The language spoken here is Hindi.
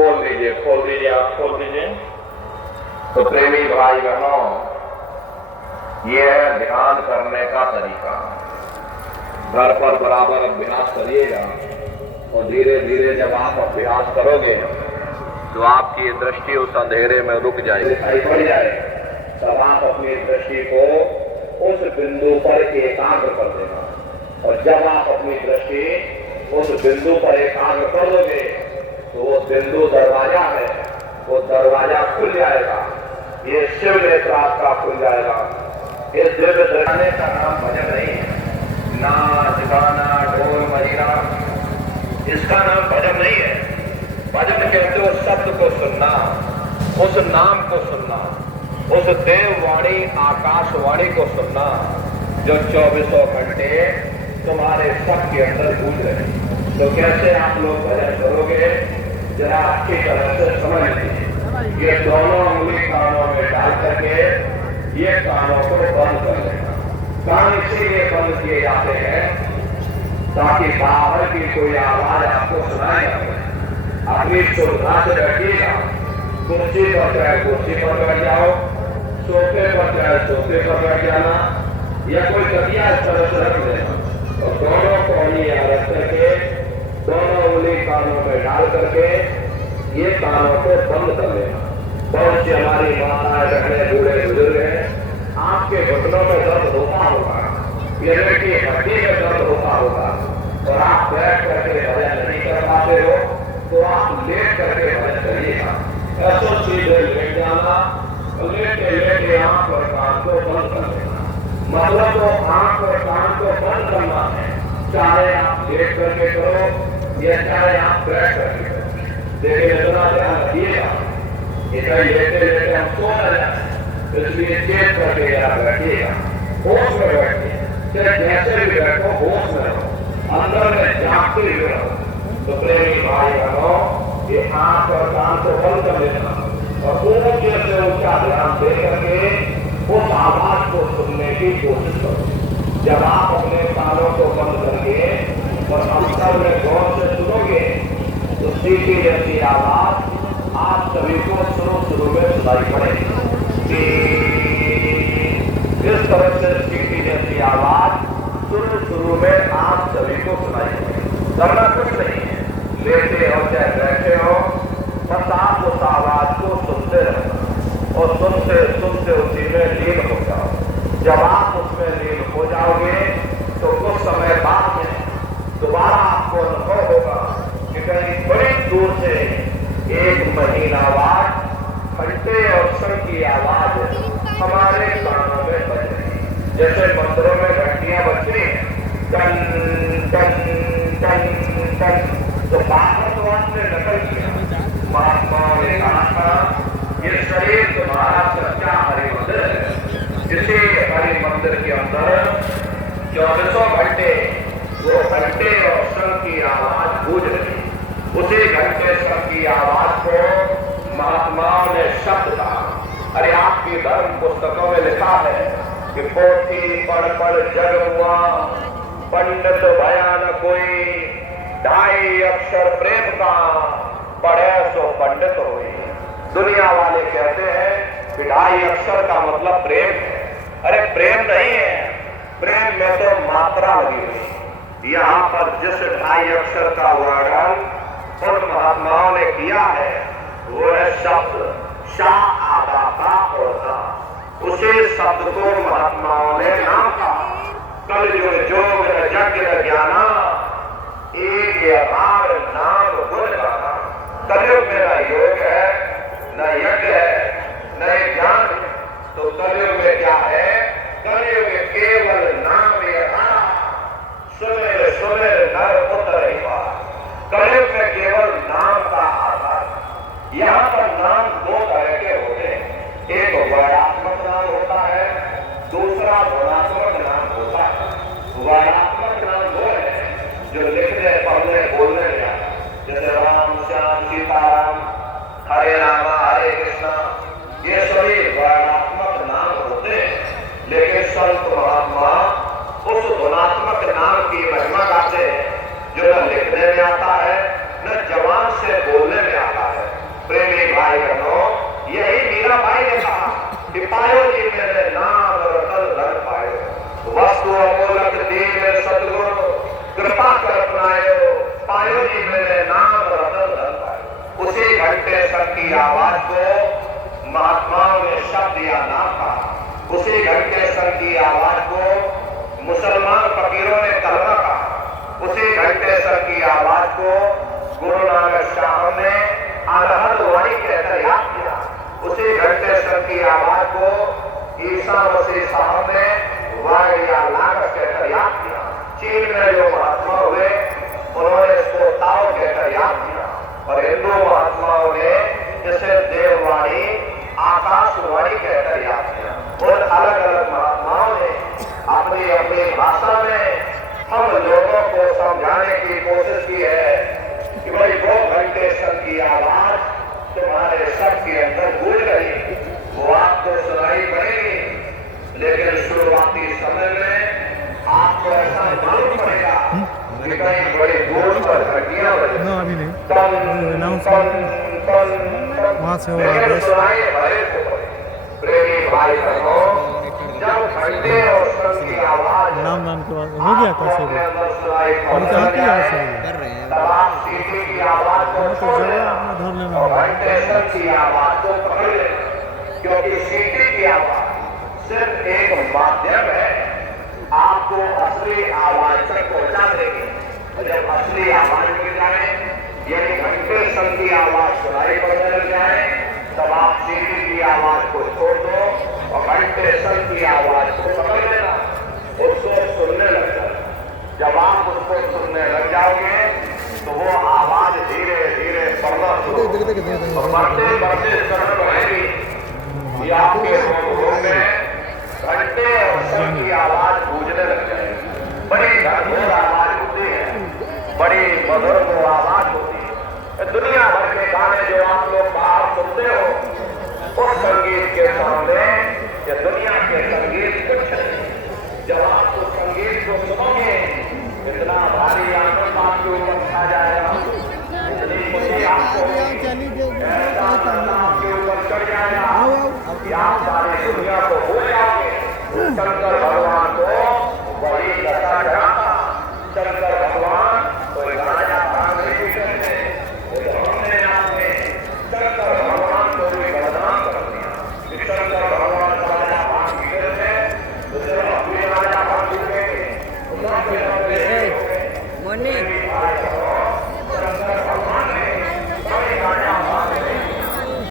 खोल दीजिए, आप खोल दीजिए। तो प्रेमी भाई बहनों, ये है ध्यान करने का तरीका। घर पर बराबर अभ्यास करिएगा और धीरे धीरे जब आप अभ्यास करोगे तो आपकी दृष्टि उस अंधेरे में रुक जाएगी, दिखाई पड़ जाए। तब आप अपनी दृष्टि को उस बिंदु पर एकाग्र कर देना, और जब आप अपनी दृष्टि उस बिंदु पर एकाग्र कर दोगे तो वो बिंदु दरवाजा है, वो दरवाजा खुल जाएगा। ये शिव नेत्र आपका खुल जाएगा। इस दिव्य दर्शने का नाम भजन नहीं है, नाच गाना ढोल मजीरा, इसका नाम भजन नहीं है। भजन कहते हो शब्द को सुनना, उस नाम को सुनना, उस देववाणी आकाशवाणी को सुनना जो 24 घंटे तुम्हारे सबके अंदर गूंज रहे। तो कैसे आप लोग भजन करोगे, जरा अच्छी तरह से समझ लीजिए। ये दोनों उंगली कानों में डाल करके ये कानों को बंद कर लेना। कान इसीलिए बंद किए जाते हैं ताकि बाहर की कोई आवाज आपको सुनाई न पड़े। अपनी सुविधा से बैठिएगा, कुर्सी पर चाहे कुर्सी पर बैठ जाओ, सोफे पर चाहे सोफे पर बैठ जाना, या कोई तकिया इस तरह से रख लेना और दोनों कोहनी रख करके दोनों उंगली कानों में डाल करके ये कानों को बंद कर लेना। बहुत सी हमारी माताएं बहने बूढ़े बुजुर्ग हैं, आपके घुटनों में दर्द होता होगा, पेट की हड्डी में दर्द होता होगा और आप बैठ करके भजन नहीं कर पाते हो, तो आप लेट करके भजन करिएगा। ऐसा सीधे लेट जाना, लेटे लेटे आंख और कान को बंद कर देना। मतलब तो आंख और कान को बंद करना है, चाहे आप लेट करके करो या चाहे आप बैठ करके करो। लेकिन इतना ध्यान रखिएगा, इतना लेटे लेटे हम सो न जाए, इसलिए चेत करके यहाँ बैठिएगा, होश में बैठिए। चाहे जैसे भी बैठो होश में रहो, अंदर में जागते हुए रहो। तो प्रेमी भाई बहनों, ये आंख और कान को बंद कर लेना और ऊंचे से ऊंचा ध्यान दे करके उस आवाज को सुनने की कोशिश करो। जब आप अपने कानों को बंद करके और अंतर में गौर से सुनोगे तो सीटी जैसी आवाज आप सभी को शुरू में सुनाई पड़ेगी। इस तरह से सीटी जैसी आवाज शुरू में आप सभी को सुनाई पड़ेगी। करना कुछ नहीं है, लेटे हो चाहे बैठे हो, बस आप उस आवाज को सुनते रहना और सुनते सुनते उसी में लीन हो जाओ। जब आप उसमें लीन हो जाओगे तो कुछ समय बाद में दोबारा आपको अनुभव होगा कि कहीं बड़ी दूर से एक महीनावार घंटे और क्षण की आवाज हमारे कानों में बज रही, जैसे मंदिरों में घंटियां बज रही हैं, टन टन टन टन। तो भागवत ने नकल किया, महात्माओं ने कहा था ये शरीर तुम्हारा सच्चा हरि मंदिर है। इसी हरि मंदिर के अंदर 24 घंटे वो घंटे और क्षण की आवाज गूंज रही। उसी घंटे क्षण की आवाज को महात्माओं ने शब्द कहा। अरे आपकी धर्म पुस्तकों में लिखा है कि पोथी पढ़ पढ़ जग हुआ, पंडित भया न कोई, 2.5 अक्षर प्रेम का, पढ़े सो पंडित हुई। दुनिया वाले कहते हैं कि 2.5 अक्षर का मतलब प्रेम है। अरे प्रेम नहीं है, प्रेम में तो मात्रा लगी हुई। यहाँ पर जिस 2.5 अक्षर का वर्णन उन महात्माओं ने किया है वो है शब्द शा आदा का और था। उसी शब्द को महात्माओं ने नाम कहा। कल जो जोग यज्ञ ज्ञाना एक आधार नाम गुण गाना। कलयुग में न योग है, न यज्ञ है, न ज्ञान है। तो कलयुग में क्या है? कलयुग में केवल नाम ये सुमेर सुमेर नर पुत्र ही पार। कलयुग में केवल नाम का आधार। यहाँ पर नाम 2 तरह के होते हैं, एक वर्णात्मक नाम होता है, दूसरा गुणात्मक नाम होता है। वर्णात्मक नाम वो है जो लिखने पढ़ने बोलने जाता, जैसे राम श्याम सीताराम, हरे भाई बहनों, यही मीराबाई ने कहा कि पायो जी मेरे नाम रतन धन पायो, वस्तु अमोलक दी मेरे सतगुरु, कृपा कर अपनायो, पायो जी मेरे नाम रतन धन पायो। उसी घंटे सर की आवाज को महात्माओं ने शब्द दिया ना था, उसी घंटे सर की आवाज को मुसलमान फकीरों ने कलमा कहा, उसी घंटे सर की आवाज को गुरु नानक शाह ने अनहद वाणी कहकर याद किया, उसी घंटे सर की आवाज को ईसा मसीह साहब ने वाग या लागत कहकर याद किया। चीन में जो महात्मा हुए उन्होंने इसको ताओ कहकर याद किया, और हिंदू महात्माओं ने इसे देववाणी आकाशवाणी कहकर याद किया। और अलग अलग महात्माओं ने अपनी अपनी भाषा में हम लोगों को समझाने की कोशिश की है कि भाई 2 घंटे सर की आवाज तुम्हारे सबके अंदर गूंज रही, वो आपको सुनाई पड़ेगी, लेकिन शुरुआती समय में आपको ऐसा मालूम पड़ेगा कि कहीं बड़ी दूर पर घंटियां बजी, वहाँ से होगा सुनाई भरे को। प्रेमी भाई बहनों, जब घंटे और सर की आवाज नामदान के बाद हो गया कैसे भी अभी तो आती है कर रहे हैं। तब आप सीटी की आवाज को तो छोड़ जगह देना अपना धर लेना और होगा। घंटे सर की आवाज को पकड़ लेना, क्योंकि सीटी की आवाज सिर्फ एक माध्यम है आपको असली आवाज तक पहुंचा देगी। जब असली आवाज मिल जाए, यानी घंटे सर की आवाज सुनाई पड़ने लग जाए, तब आप सीटी की आवाज को छोड़ दो और घंटे सर की आवाज को पकड़ लेना, उसको सुनने लग जाए। जब आप उसको सुनने लग जाओगे तो वो आवाज धीरे धीरे बढ़ना शुरू और बढ़ते बढ़ते चरण बढ़ेगी। ये आपके रोम में घंटे और सर की आवाज गूंजने लग जाएगी। बड़ी धर्मोर आवाज होती है, बड़ी मधुर आवाज होती है। दुनिया भर के गाने जो आप लोग बाहर